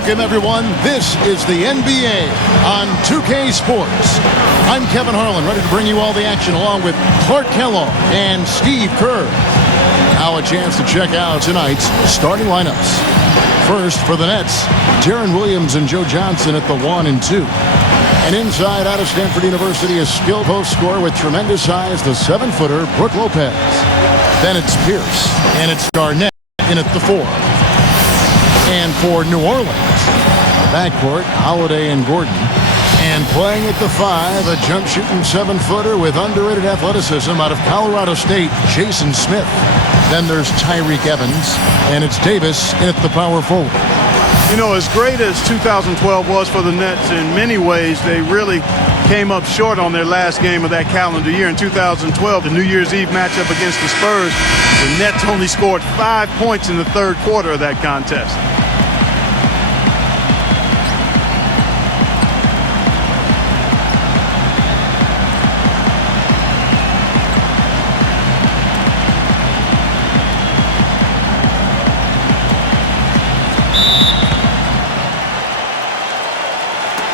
Welcome, everyone. This is the NBA on 2K Sports. I'm Kevin Harlan, ready to bring you all the action along with Clark Kellogg and Steve Kerr. Now a chance to check out tonight's starting lineups. First, for the Nets, Deron Williams and Joe Johnson at the 1 and 2. And inside, out of Stanford University, a skilled post scorer with tremendous size, the 7-footer, Brook Lopez. Then it's Pierce, and it's Garnett in at the 4. And for New Orleans, backcourt, Holiday and Gordon. And playing at the 5, a jump-shooting 7-footer with underrated athleticism out of Colorado State, Jason Smith. Then there's Tyreke Evans, and it's Davis in at the power forward. You know, as great as 2012 was for the Nets, in many ways, they really came up short on their last game of that calendar year. In 2012, the New Year's Eve matchup against the Spurs, the Nets only scored 5 points in the third quarter of that contest.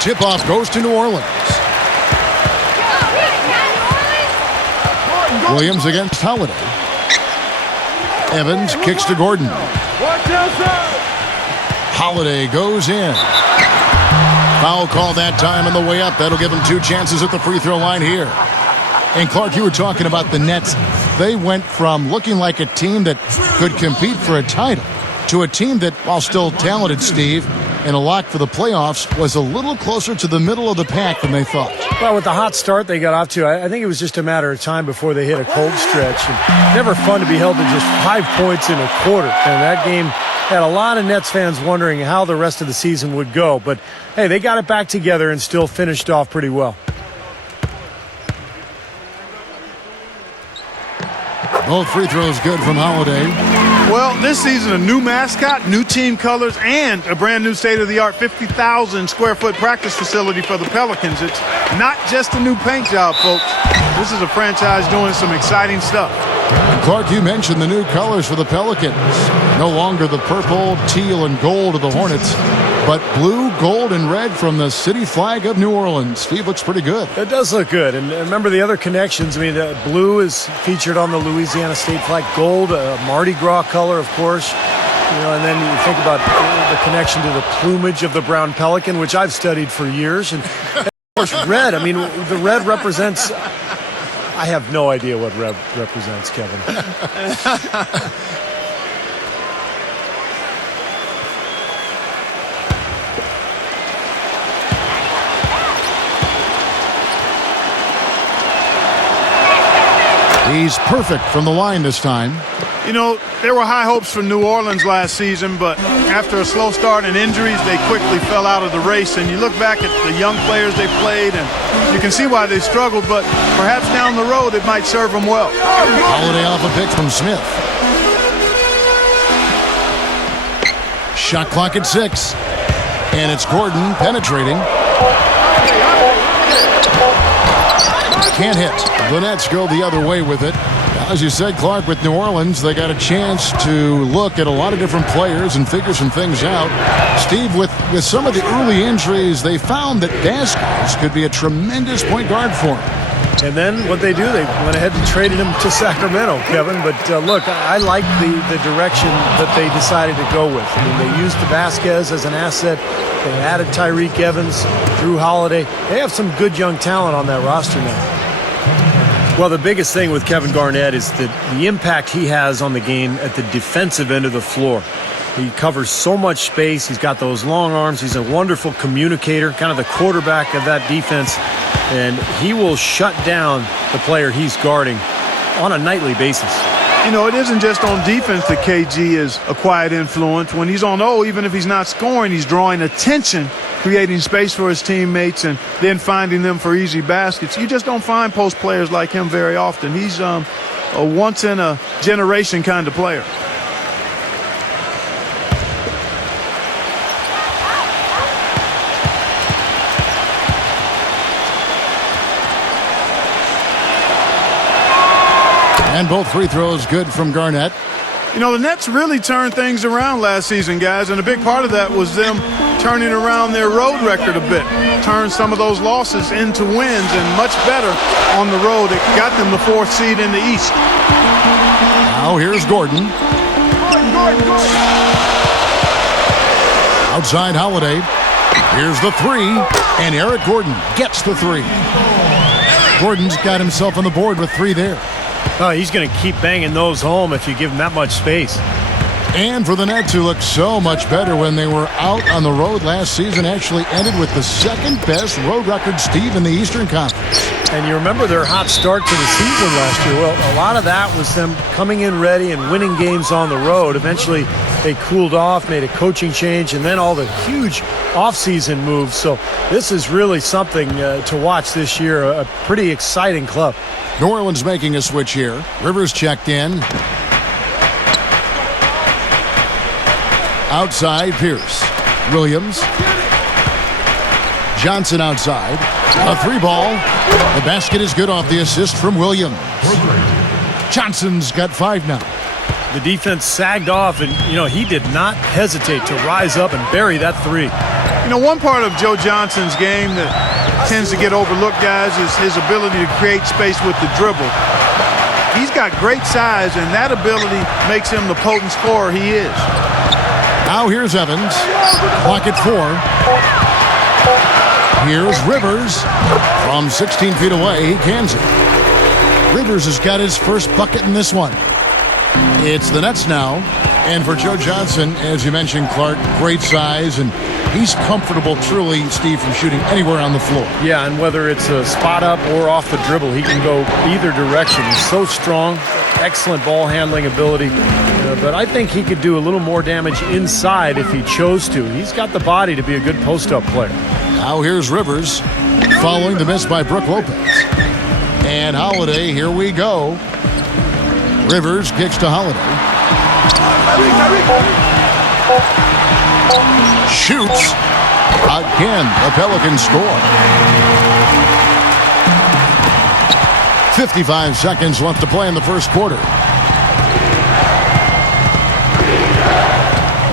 Tip-off goes to New Orleans. Williams against Holiday. Evans kicks to Gordon. Holiday goes in. Foul call that time on the way up. That'll give him 2 chances at the free throw line here. And Clark, you were talking about the Nets. They went from looking like a team that could compete for a title to a team that, while still talented, Steve, and a lock for the playoffs, was a little closer to the middle of the pack than they thought. Well, with the hot start they got off to, I think it was just a matter of time before they hit a cold stretch. And never fun to be held to just 5 points in a quarter. And that game had a lot of Nets fans wondering how the rest of the season would go. But, hey, they got it back together and still finished off pretty well. Both free throws good from Holiday. Well, this season, a new mascot, new team colors, and a brand new state-of-the-art 50,000 square foot practice facility for the Pelicans. It's not just a new paint job, folks. This is a franchise doing some exciting stuff. And Clark, you mentioned the new colors for the Pelicans. No longer the purple, teal, and gold of the Hornets, but blue, gold, and red from the city flag of New Orleans. Steve, looks pretty good. It does look good. And remember the other connections. I mean, the blue is featured on the Louisiana state flag. Gold, Mardi Gras color, of course. You know, and then you think about the connection to the plumage of the brown pelican, which I've studied for years. And of course, red. I mean, the red represents... I have no idea what red represents, Kevin. He's perfect from the line this time. You know, there were high hopes for New Orleans last season, but after a slow start and injuries, they quickly fell out of the race. And you look back at the young players they played, and you can see why they struggled, but perhaps down the road it might serve them well. Holiday off a pick from Smith. Shot clock at 6. And it's Gordon penetrating. Can't hit. The Nets go the other way with it. As you said, Clark, with New Orleans, they got a chance to look at a lot of different players and figure some things out. Steve, with some of the early injuries, they found that Vasquez could be a tremendous point guard for him. And then what they do, they went ahead and traded him to Sacramento, Kevin. But look, I like the direction that they decided to go with. I mean, they used the Vasquez as an asset. They added Tyreke Evans, Drew Holiday. They have some good young talent on that roster now. Well, the biggest thing with Kevin Garnett is the impact he has on the game at the defensive end of the floor. He covers so much space. He's got those long arms. He's a wonderful communicator, kind of the quarterback of that defense. And he will shut down the player he's guarding on a nightly basis. You know, it isn't just on defense that KG is a quiet influence. When he's on O, even if he's not scoring, he's drawing attention, creating space for his teammates, and then finding them for easy baskets. You just don't find post players like him very often. He's a once-in-a-generation kind of player. And both free throws good from Garnett. You know, the Nets really turned things around last season, guys, and a big part of that was them turning around their road record a bit. Turned some of those losses into wins and much better on the road. It got them the 4th seed in the East. Now here's Gordon. Outside Holiday. Here's the 3, and Eric Gordon gets the 3. Gordon's got himself on the board with 3 there. Oh, he's going to keep banging those home if you give him that much space. And for the Nets, who looked so much better when they were out on the road last season, actually ended with the 2nd-best road record, Steve, in the Eastern Conference. And you remember their hot start to the season last year. Well, a lot of that was them coming in ready and winning games on the road. Eventually, they cooled off, made a coaching change, and then all the huge offseason moves. So this is really something to watch this year, a pretty exciting club. New Orleans making a switch here. Rivers checked in. Outside, Pierce. Williams. Johnson outside. A 3-ball. The basket is good off the assist from Williams. Johnson's got 5 now. The defense sagged off, and, he did not hesitate to rise up and bury that 3. One part of Joe Johnson's game that tends to get overlooked, guys, is his ability to create space with the dribble. He's got great size, and that ability makes him the potent scorer he is. Now here's Evans. Clock at 4. Here's Rivers. From 16 feet away, he cans it. Rivers has got his first bucket in this one. It's the Nets now. And for Joe Johnson, as you mentioned, Clark, great size, and he's comfortable truly, Steve, from shooting anywhere on the floor. Yeah, and whether it's a spot up or off the dribble, he can go either direction. He's so strong, excellent ball handling ability. But I think he could do a little more damage inside if he chose to. He's got the body to be a good post-up player. Now here's Rivers following the miss by Brook Lopez. And Holiday, here we go. Rivers kicks to Holiday. Shoots. Again, the Pelicans score. 55 seconds left to play in the first quarter.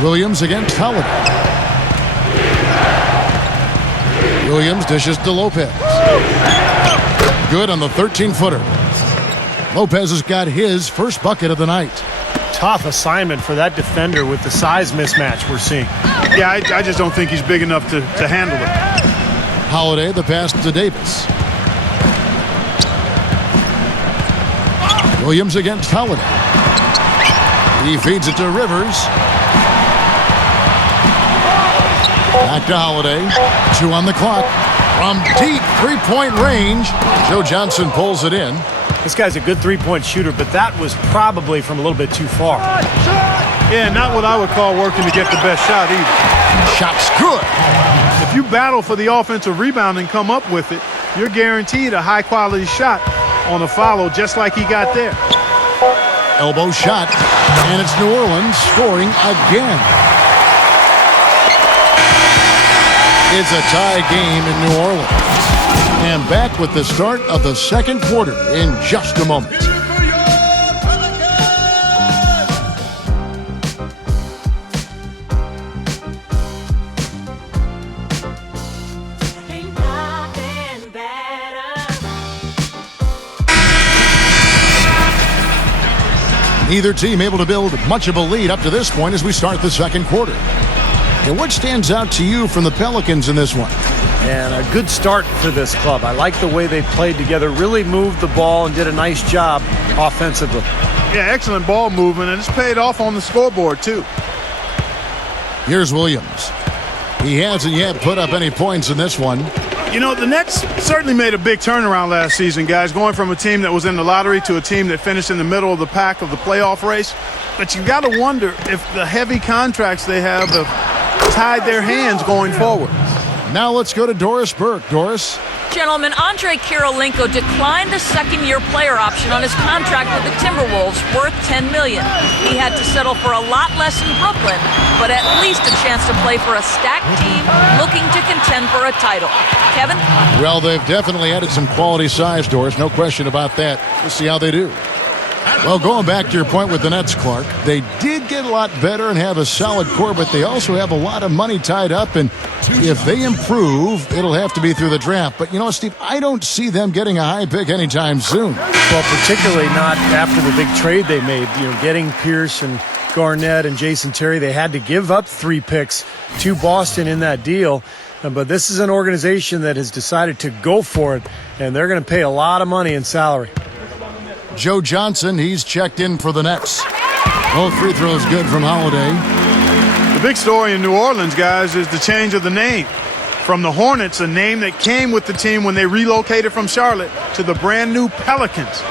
Williams against Holiday. Williams dishes to Lopez. Good on the 13-footer. Lopez has got his first bucket of the night. Tough assignment for that defender with the size mismatch we're seeing. Yeah, I just don't think he's big enough to handle it. Holiday, the pass to Davis. Williams against Holiday. He feeds it to Rivers. Back to Holiday. 2 on the clock. From deep 3-point range, Joe Johnson pulls it in. This guy's a good 3-point shooter, but that was probably from a little bit too far. Yeah, not what I would call working to get the best shot either. Shot's good. If you battle for the offensive rebound and come up with it, you're guaranteed a high-quality shot on a follow just like he got there. Elbow shot, and it's New Orleans scoring again. It's a tie game in New Orleans. And back with the start of the second quarter in just a moment. Neither team able to build much of a lead up to this point as we start the second quarter. And what stands out to you from the Pelicans in this one? And a good start for this club. I like the way they played together, really moved the ball and did a nice job offensively. Yeah, excellent ball movement, and it's paid off on the scoreboard, too. Here's Williams. He hasn't yet put up any points in this one. The Nets certainly made a big turnaround last season, guys, going from a team that was in the lottery to a team that finished in the middle of the pack of the playoff race. But you've got to wonder if the heavy contracts they have tied their hands going forward. Now let's go to Doris Burke. Doris? Gentlemen, Andre Kirilenko declined a second-year player option on his contract with the Timberwolves worth $10 million. He had to settle for a lot less in Brooklyn, but at least a chance to play for a stacked team looking to contend for a title. Kevin? Well, they've definitely added some quality size, Doris. No question about that. We'll see how they do. Well, going back to your point with the Nets, Clark, they did could get a lot better and have a solid core, but they also have a lot of money tied up, and if they improve, it'll have to be through the draft. But you know what, Steve, I don't see them getting a high pick anytime soon. Well, particularly not after the big trade they made. You know, getting Pierce and Garnett and Jason Terry, they had to give up 3 picks to Boston in that deal. But this is an organization that has decided to go for it, and they're going to pay a lot of money in salary. Joe Johnson, he's checked in for the Nets. Both free throws good from Holiday. The big story in New Orleans, guys, is the change of the name. From the Hornets, a name that came with the team when they relocated from Charlotte, to the brand new Pelicans.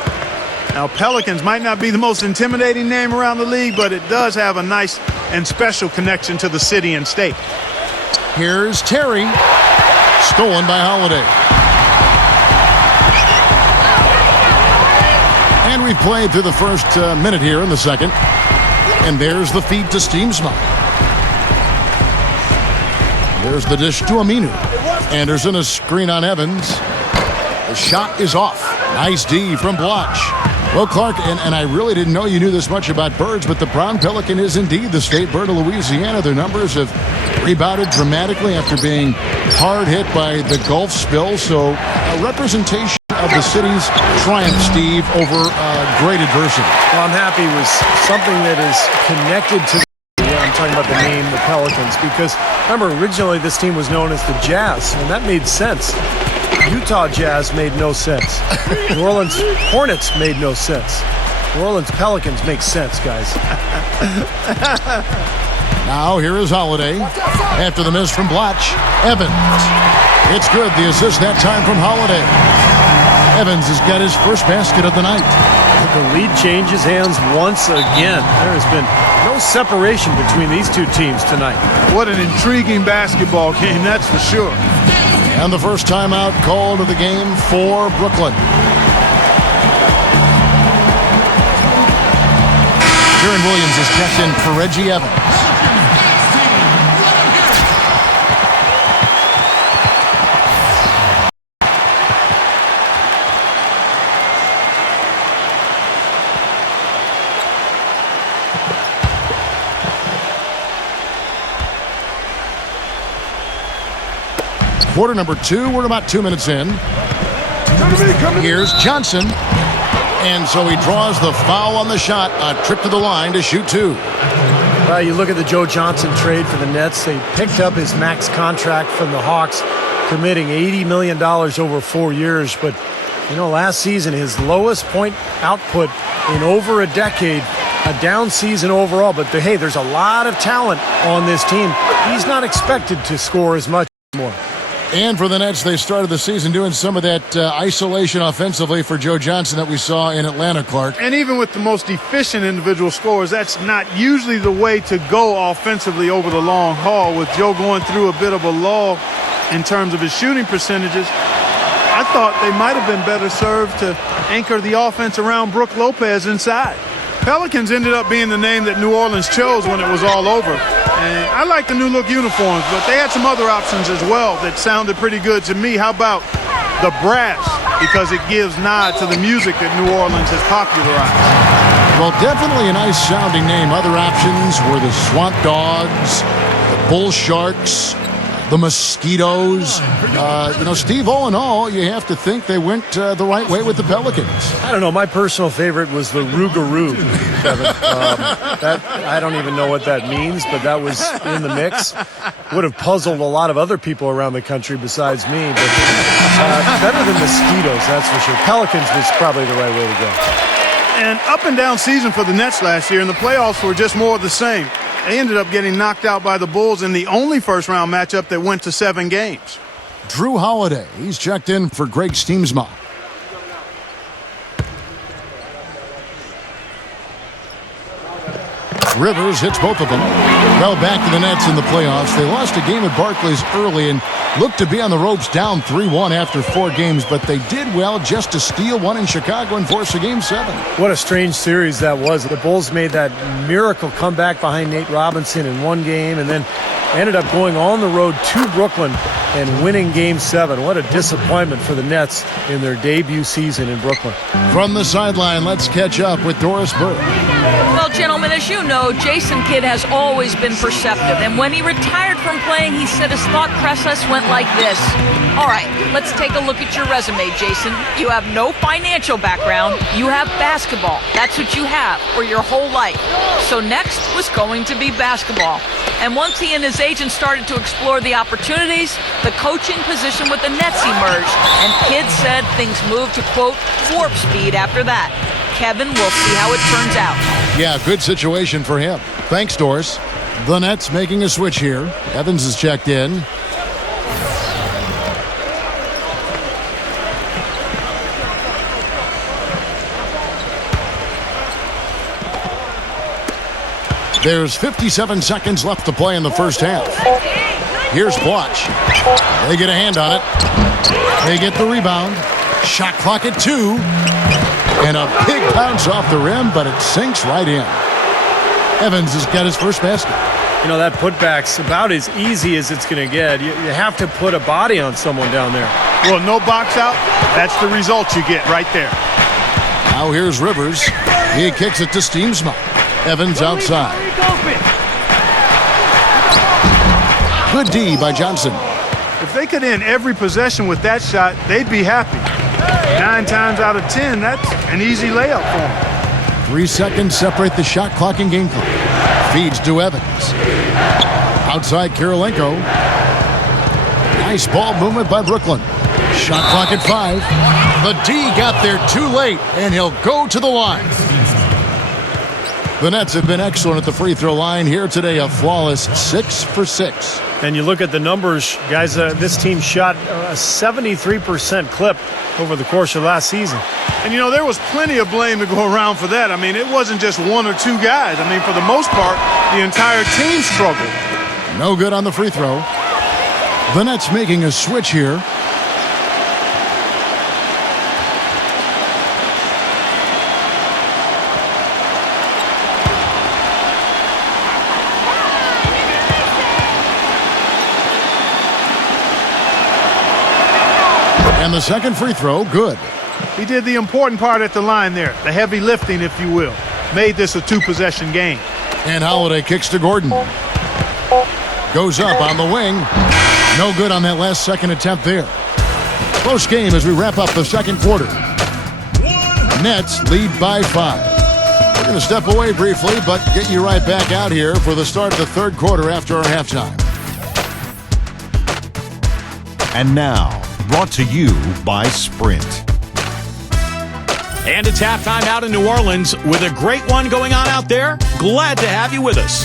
Now, Pelicans might not be the most intimidating name around the league, but it does have a nice and special connection to the city and state. Here's Terry. Stolen by Holiday. And we've played through the first minute here in the second. And there's the feed to Steamsma. There's the dish to Aminu. Anderson, a screen on Evans. The shot is off. Nice D from Bloch. Well, Clark, and I really didn't know you knew this much about birds, but the brown pelican is indeed the state bird of Louisiana. Their numbers have rebounded dramatically after being hard hit by the Gulf spill. So a representation of the city's triumph, Steve, over great adversity. Well, I'm happy with something that is connected to I'm talking about the name, the Pelicans, because remember, originally this team was known as the Jazz, and that made sense. Utah Jazz made no sense. New Orleans Hornets made no sense. New Orleans Pelicans make sense, guys. Now here is Holiday. After the miss from Bloch, Evans. It's good. The assist that time from Holiday. Evans has got his first basket of the night. The lead changes hands once again. There has been no separation between these two teams tonight. What an intriguing basketball game, that's for sure. And the first timeout called of the game for Brooklyn. Jaron Williams is checked in for Reggie Evans. Quarter number 2, we're about 2 minutes in. Here's Johnson. And so he draws the foul on the shot. A trip to the line to shoot 2. You look at the Joe Johnson trade for the Nets. They picked up his max contract from the Hawks, committing $80 million over 4 years. But, you know, last season, his lowest point output in over a decade. A down season overall. But, hey, there's a lot of talent on this team. He's not expected to score as much anymore. And for the Nets, they started the season doing some of that isolation offensively for Joe Johnson that we saw in Atlanta, Clark. And even with the most efficient individual scorers, that's not usually the way to go offensively over the long haul. With Joe going through a bit of a lull in terms of his shooting percentages, I thought they might have been better served to anchor the offense around Brook Lopez inside. Pelicans ended up being the name that New Orleans chose when it was all over. And I like the new look uniforms, but they had some other options as well that sounded pretty good to me. How about the brass? Because it gives nod to the music that New Orleans has popularized. Well, definitely a nice sounding name. Other options were the Swamp Dogs, the Bull Sharks, the Mosquitoes. Steve, all in all, you have to think they went the right way with the Pelicans. I don't know. My personal favorite was the Rougarou, Kevin. I don't even know what that means, but that was in the mix. Would have puzzled a lot of other people around the country besides me. But better than Mosquitoes, that's for sure. Pelicans was probably the right way to go. An up and down season for the Nets last year, and the playoffs were just more of the same. They ended up getting knocked out by the Bulls in the only first-round matchup that went to 7 games. Drew Holiday, he's checked in for Greg Steamsma. Rivers hits both of them. Well, back to the Nets in the playoffs. They lost a game at Barclays early and looked to be on the ropes down 3-1 after 4 games, but they did well just to steal one in Chicago and force a Game 7. What a strange series that was. The Bulls made that miracle comeback behind Nate Robinson in one game and then ended up going on the road to Brooklyn and winning Game 7. What a disappointment for the Nets in their debut season in Brooklyn. From the sideline, let's catch up with Doris Burke. Well, gentlemen, as you know, Jason Kidd has always been perceptive, and when he retired from playing, he said his thought process went like this. All right, let's take a look at your resume, Jason. You have no financial background. You have basketball. That's what you have for your whole life. So next was going to be basketball. And once he and his agent started to explore the opportunities, the coaching position with the Nets emerged, and Kidd said things moved to, quote, warp speed after that. Kevin, we'll see how it turns out. Yeah, good situation for him. Thanks, Doris. The Nets making a switch here. Evans is checked in. There's 57 seconds left to play in the first half. Here's Blotch. They get a hand on it. They get the rebound. Shot clock at 2. And a big bounce off the rim, but it sinks right in. Evans has got his first basket. You know, that putback's about as easy as it's going to get. You have to put a body on someone down there. Well, no box out. That's the result you get right there. Now here's Rivers. He kicks it to Steamsma. Evans outside. Good D by Johnson. If they could end every possession with that shot, they'd be happy. 9 times out of 10, that's an easy layup for them. 3 seconds separate the shot clock and game clock. Feeds to Evans. Outside Kirilenko. Nice ball movement by Brooklyn. Shot clock at 5. The D got there too late, and he'll go to the line. The Nets have been excellent at the free throw line here today, a flawless 6 for 6. And you look at the numbers, guys, this team shot a 73% clip over the course of last season. And, you know, there was plenty of blame to go around for that. I mean, it wasn't just 1 or 2 guys. I mean, for the most part, the entire team struggled. No good on the free throw. The Nets making a switch here. And the second free throw, good. He did the important part at the line there, the heavy lifting, if you will. Made this a 2-possession game. And Holiday kicks to Gordon. Goes up on the wing. No good on that last second attempt there. Close game as we wrap up the second quarter. Nets lead by 5. We're going to step away briefly, but get you right back out here for the start of the third quarter after our halftime. And now, brought to you by Sprint. And it's halftime out in New Orleans with a great one going on out there. Glad to have you with us.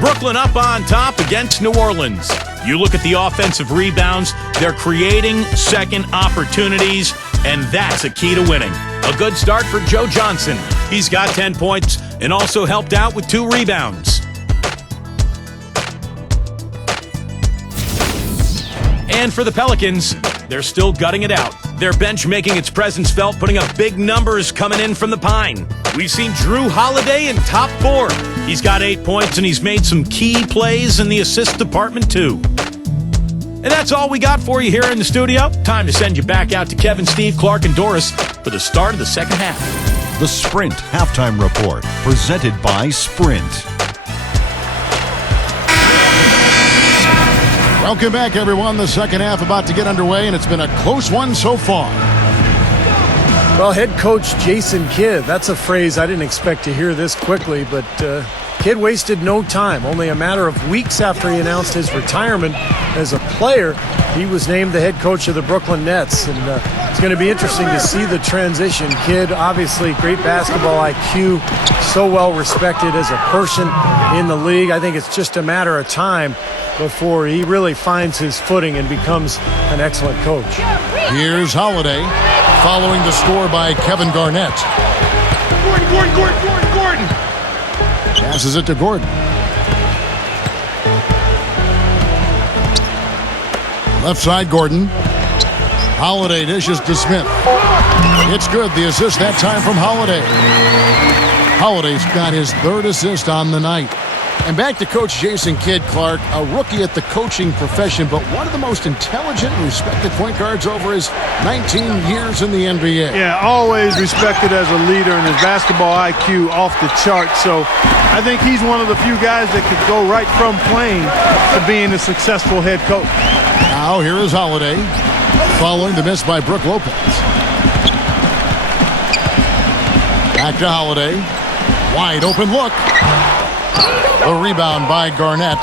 Brooklyn up on top against New Orleans. You look at the offensive rebounds, they're creating second opportunities, and that's a key to winning. A good start for Joe Johnson. He's got 10 points and also helped out with 2 rebounds. And for the Pelicans, they're still gutting it out. Their bench making its presence felt, putting up big numbers coming in from the Pine. We've seen Drew Holiday in top 4. He's got 8 points, and he's made some key plays in the assist department, too. And that's all we got for you here in the studio. Time to send you back out to Kevin, Steve, Clark, and Doris for the start of the second half. The Sprint Halftime Report, presented by Sprint. Welcome back, everyone. The second half about to get underway, and it's been a close one so far. Well, head coach Jason Kidd, that's a phrase I didn't expect to hear this quickly, but Kidd wasted no time. Only a matter of weeks after he announced his retirement as a player, he was named the head coach of the Brooklyn Nets. And it's going to be interesting to see the transition. Kidd, obviously, great basketball IQ, so well respected as a person in the league. I think it's just a matter of time before he really finds his footing and becomes an excellent coach. Here's Holiday, following the score by Kevin Garnett. Gordon. Passes it to Gordon. Left side, Gordon. Holiday dishes to Smith. It's good. The assist that time from Holiday. Holiday's got his 3rd assist on the night. And back to Coach Jason Kidd, Clark, a rookie at the coaching profession, but one of the most intelligent and respected point guards over his 19 years in the NBA. Yeah, always respected as a leader, and his basketball IQ off the chart. So I think he's one of the few guys that could go right from playing to being a successful head coach. Now here is Holiday, following the miss by Brook Lopez. Back to Holiday. Wide open look. A rebound by Garnett.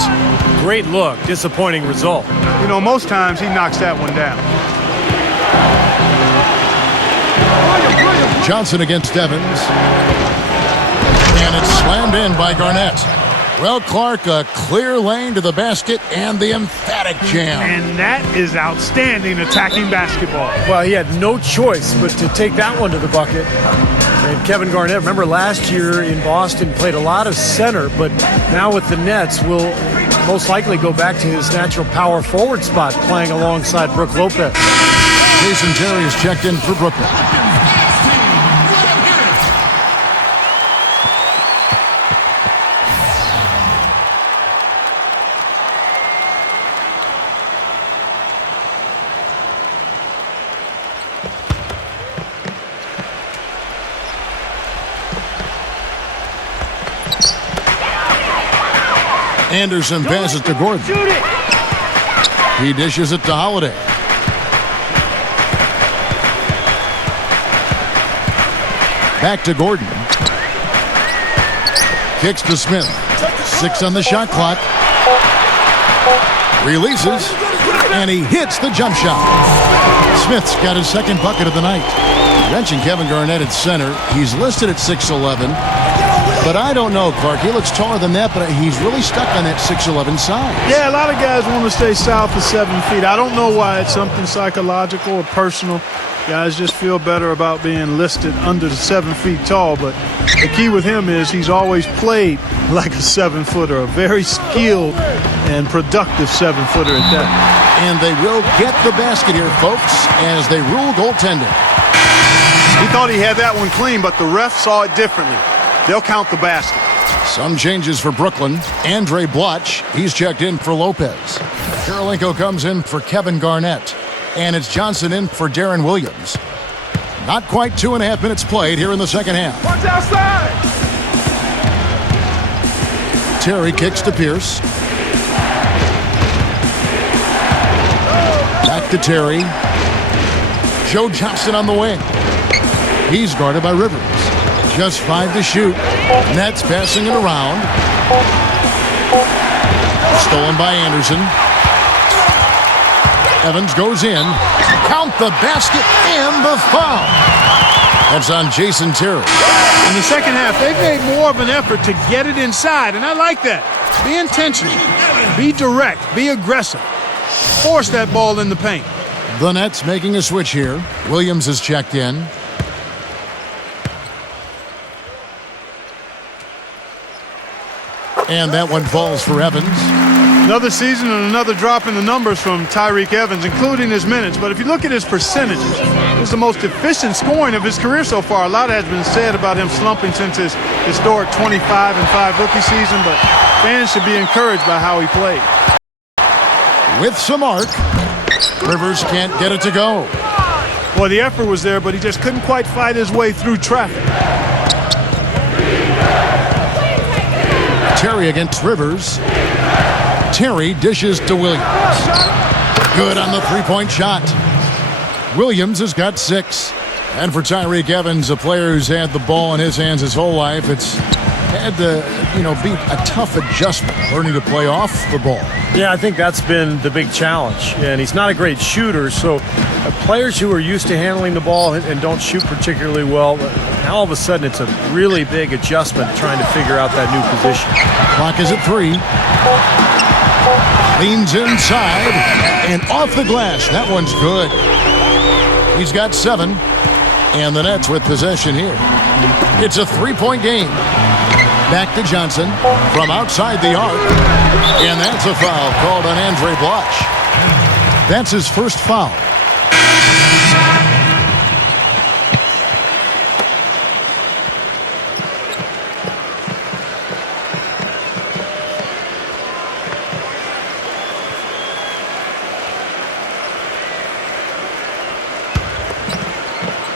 Great look, disappointing result. You know, most times he knocks that one down. Johnson against Evans. And it's slammed in by Garnett. Well, Clark, a clear lane to the basket and the emphatic jam. And that is outstanding attacking basketball. Well, he had no choice but to take that one to the bucket. And Kevin Garnett, remember last year in Boston, played a lot of center, but now with the Nets will most likely go back to his natural power forward spot, playing alongside Brook Lopez. Jason Terry is checked in for Brooklyn. Anderson passes to Gordon. He dishes it to Holiday. Back to Gordon. Kicks to Smith. 6 on the shot clock. Releases. And he hits the jump shot. Smith's got his second bucket of the night. You mentioned Kevin Garnett at center. He's listed at 6'11". But I don't know, Clark. He looks taller than that, but he's really stuck on that 6'11 size. Yeah, a lot of guys want to stay south of 7 feet. I don't know why. It's something psychological or personal. Guys just feel better about being listed under the 7 feet tall. But the key with him is he's always played like a 7-footer, a very skilled and productive 7-footer at that. And they will get the basket here, folks, as they rule goaltending. He thought he had that one clean, but the ref saw it differently. They'll count the basket. Some changes for Brooklyn. Andre Bloch, he's checked in for Lopez. Karolinko comes in for Kevin Garnett. And it's Johnson in for Darren Williams. Not quite 2.5 minutes played here in the second half. Watch outside! Terry kicks to Pierce. Back to Terry. Joe Johnson on the wing. He's guarded by Rivers. Just 5 to shoot. Nets passing it around. Stolen by Anderson. Evans goes in. Count the basket and the foul. That's on Jason Terry. In the second half, they've made more of an effort to get it inside, and I like that. Be intentional. Be direct. Be aggressive. Force that ball in the paint. The Nets making a switch here. Williams is checked in. And that one falls for Evans. Another season and another drop in the numbers from Tyreke Evans, including his minutes. But if you look at his percentages, it's the most efficient scoring of his career so far. A lot has been said about him slumping since his historic 25-5 rookie season, but fans should be encouraged by how he played. With some arc, Rivers can't get it to go. Well, the effort was there, but he just couldn't quite fight his way through traffic. Terry against Rivers. Terry dishes to Williams. Good on the three-point shot. Williams has got 6. And for Tyreke Evans, a player who's had the ball in his hands his whole life, it's had to, be a tough adjustment, learning to play off the ball. Yeah, I think that's been the big challenge. And he's not a great shooter, so players who are used to handling the ball and don't shoot particularly well, now all of a sudden it's a really big adjustment trying to figure out that new position. Clock is at 3. Leans inside and off the glass. That one's good. He's got 7. And the Nets with possession here. It's a 3-point game. Back to Johnson from outside the arc. And that's a foul called on Andre Bloch. That's his first foul.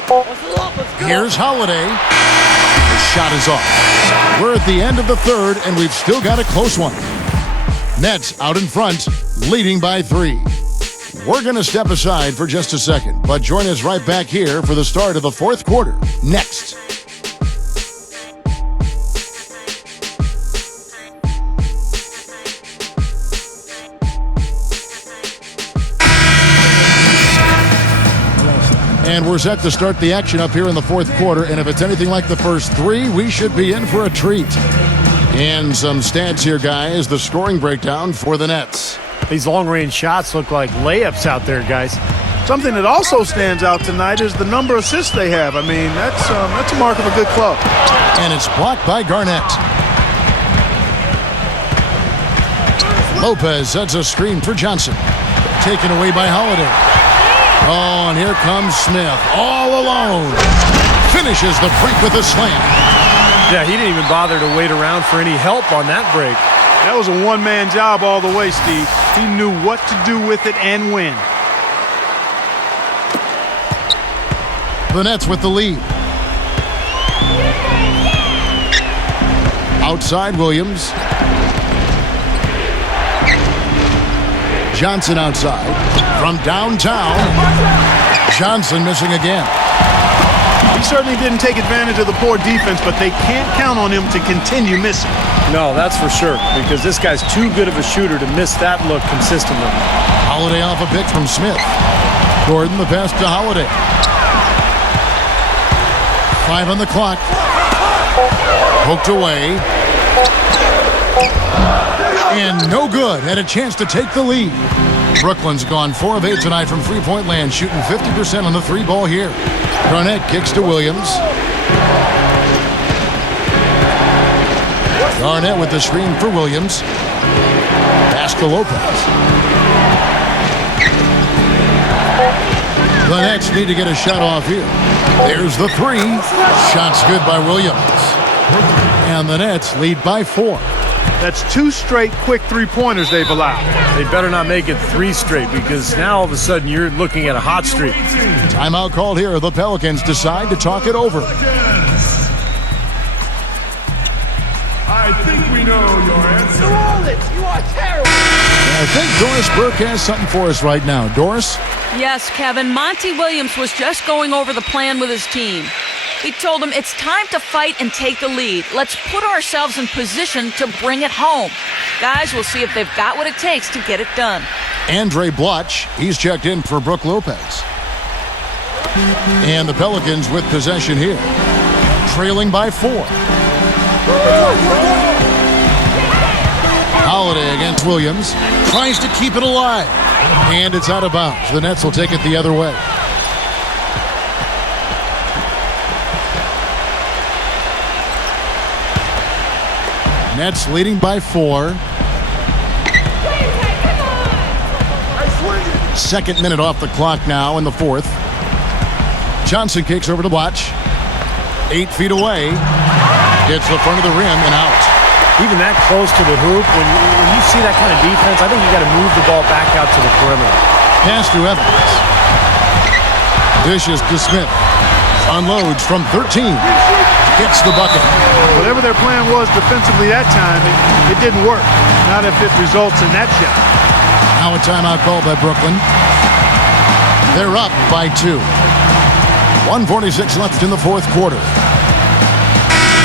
Here's Holiday. The shot is off. We're at the end of the third, and we've still got a close one. Nets out in front, leading by 3. We're going to step aside for just a second, but join us right back here for the start of the fourth quarter next. And we're set to start the action up here in the fourth quarter, and if it's anything like the first 3, we should be in for a treat. And some stats here, guys. The scoring breakdown for the Nets. These long-range shots look like layups out there, guys. Something that also stands out tonight is the number of assists they have. I mean, that's a mark of a good club. And it's blocked by Garnett. Lopez sets a screen for Johnson. Taken away by Holiday. Oh, and here comes Smith, all alone. Finishes the break with a slam. Yeah, he didn't even bother to wait around for any help on that break. That was a one-man job all the way, Steve. He knew what to do with it and when. The Nets with the lead. Outside Williams. Johnson outside. From downtown. Johnson missing again. He certainly didn't take advantage of the poor defense, but they can't count on him to continue missing. No, that's for sure, because this guy's too good of a shooter to miss that look consistently. Holiday off a pick from Smith. Gordon the pass to Holiday. 5 on the clock. Poked away. And no good. Had a chance to take the lead. Brooklyn's gone 4 of 8 tonight from three-point land, shooting 50% on the 3-ball here. Garnett kicks to Williams. Garnett with the screen for Williams. Pass to Lopez. The Nets need to get a shot off here. There's the 3. Shot's good by Williams. And the Nets lead by 4. That's 2 straight quick three-pointers they've allowed. They better not make it 3 straight, because now all of a sudden you're looking at a hot streak. Timeout called here. The Pelicans decide to talk it over. I think we know your answer. New Orleans, you are terrible. I think Doris Burke has something for us right now. Doris? Yes, Kevin. Monty Williams was just going over the plan with his team. He told them it's time to fight and take the lead. Let's put ourselves in position to bring it home. Guys, we'll see if they've got what it takes to get it done. Andre Bluch, he's checked in for Brooke Lopez. And the Pelicans with possession here. Trailing by 4. Holiday against Williams. Tries to keep it alive. And it's out of bounds. The Nets will take it the other way. Nets leading by 4. Second minute off the clock now in the fourth. Johnson kicks over to Bluch. 8 feet away. Hits the front of the rim and out. Even that close to the hoop, when you see that kind of defense, I think you got to move the ball back out to the perimeter. Pass to Evans. Dishes to Smith. Unloads from 13. Gets the bucket. Whatever their plan was defensively that time, it didn't work. Not if it results in that shot. Now a timeout called by Brooklyn. They're up by 2. 1:46 left in the fourth quarter.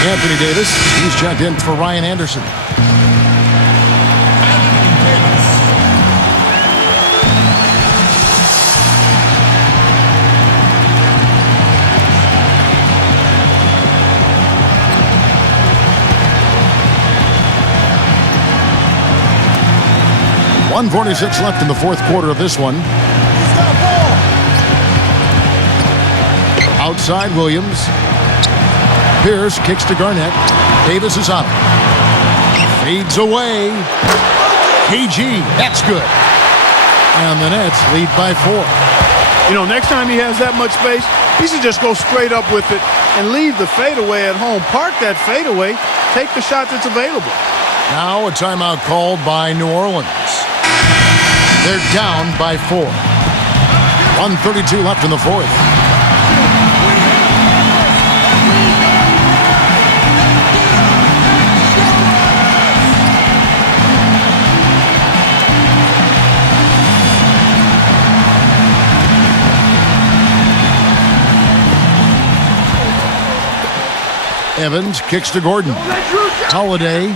Anthony Davis, he's checked in for Ryan Anderson. .146 left in the fourth quarter of this one. Outside Williams. Pierce kicks to Garnett. Davis is up. Fades away. KG, that's good. And the Nets lead by 4. You know, next time he has that much space, he should just go straight up with it and leave the fadeaway at home. Park that fadeaway. Take the shot that's available. Now a timeout called by New Orleans. They're down by 4. 1:32 left in the fourth. Evans kicks to Gordon. Holiday.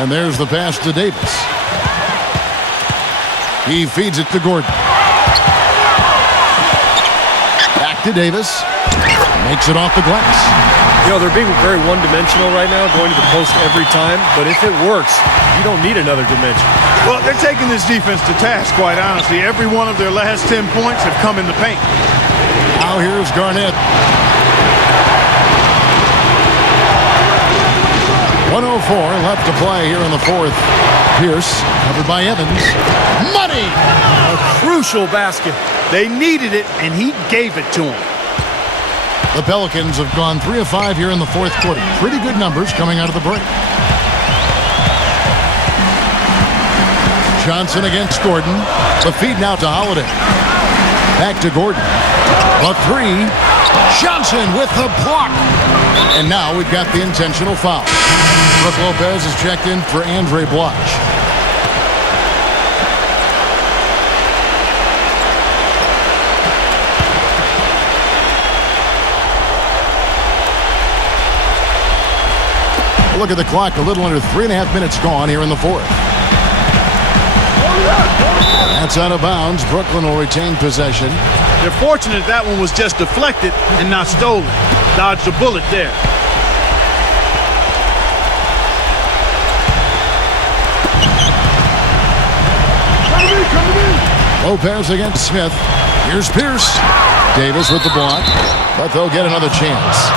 And there's the pass to Davis. He feeds it to Gordon. Back to Davis. Makes it off the glass. You know, they're being very one-dimensional right now, going to the post every time. But if it works, you don't need another dimension. Well, they're taking this defense to task, quite honestly. Every one of their last 10 points have come in the paint. Now here's Garnett. 1:04 left to play here in the fourth. Pierce, covered by Evans. Money! A crucial basket. They needed it, and he gave it to them. The Pelicans have gone 3 of 5 here in the fourth quarter. Pretty good numbers coming out of the break. Johnson against Gordon. The feed now to Holiday. Back to Gordon. A three. Johnson with the block. And now we've got the intentional foul. Brook Lopez is checked in for Andre Bloch. Look at the clock, a little under 3.5 minutes gone here in the fourth. That's out of bounds. Brooklyn will retain possession. They're fortunate that one was just deflected and not stolen. Dodged a bullet there. Lopez against Smith. Here's Pierce. Davis with the block, but they'll get another chance.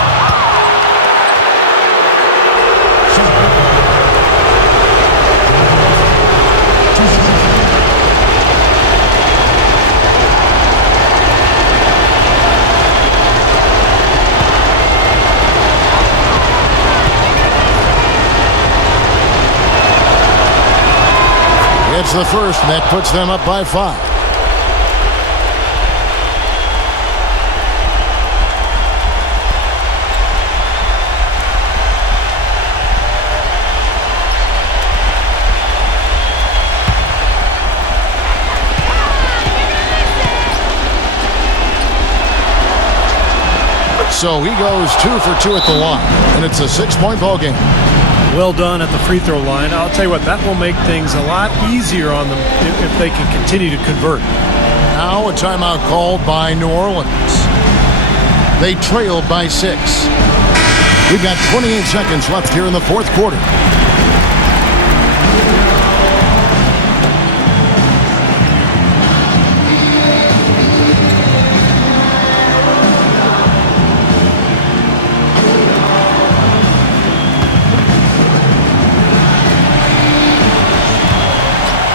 It's the first, and that puts them up by 5. So he goes 2 for 2 at the line, and it's a 6-point ball game. Well done at the free throw line. I'll tell you what, that will make things a lot easier on them if they can continue to convert. Now a timeout called by New Orleans. They trail by 6. We've got 28 seconds left here in the fourth quarter.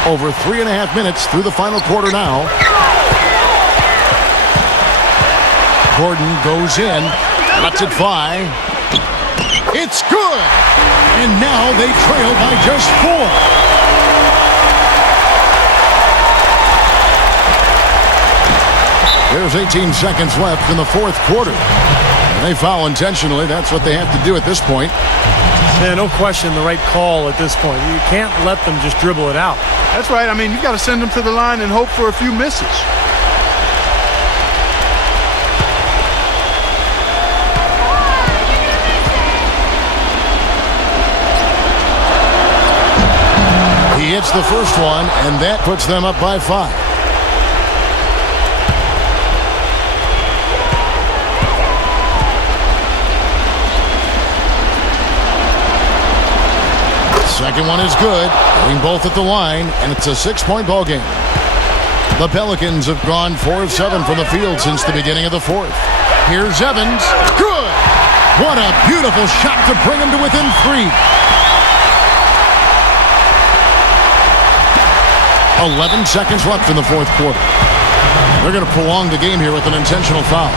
Over 3.5 minutes through the final quarter now. Gordon goes in, lets it fly. It's good! And now they trail by just 4. There's 18 seconds left in the fourth quarter. And they foul intentionally. That's what they have to do at this point. Yeah, no question the right call at this point. You can't let them just dribble it out. That's right. I mean, you've got to send them to the line and hope for a few misses. He hits the first one, and that puts them up by 5. Second one is good. Getting both at the line, and it's a 6-point ball game. The Pelicans have gone 4 of 7 from the field since the beginning of the fourth. Here's Evans. Good! What a beautiful shot to bring him to within 3. 11 seconds left in the fourth quarter. They're going to prolong the game here with an intentional foul.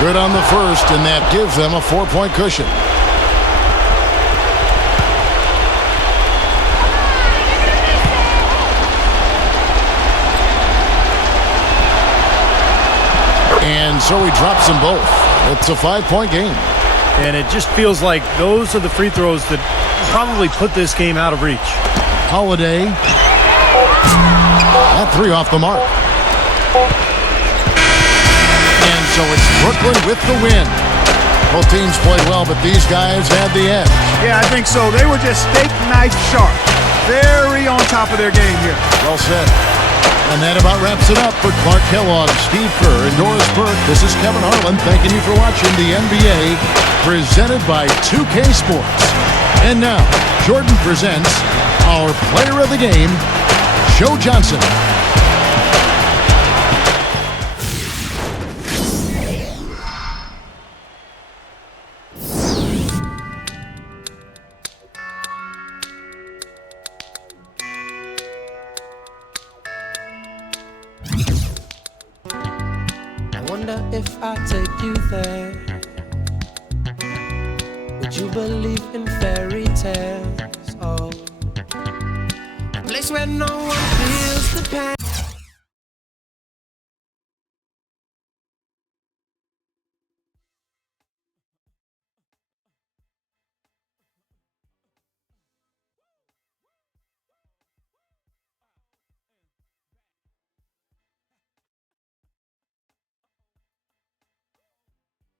Good on the first, and that gives them a 4-point cushion. so he drops them both. It's a 5-point game. And it just feels like those are the free throws that probably put this game out of reach. Holiday. That three off the mark. And so it's Brooklyn with the win. Both teams played well, but these guys had the edge. Yeah, I think so. They were just steak knife sharp. Very on top of their game here. Well said. And that about wraps it up for Clark Kellogg, Steve Kerr, and Doris Burke. This is Kevin Harlan thanking you for watching the NBA presented by 2K Sports. And now, Jordan presents our player of the game, Joe Johnson. Wonder if I take you there, would you believe in fairy tales? Oh, a place where no one feels the pain.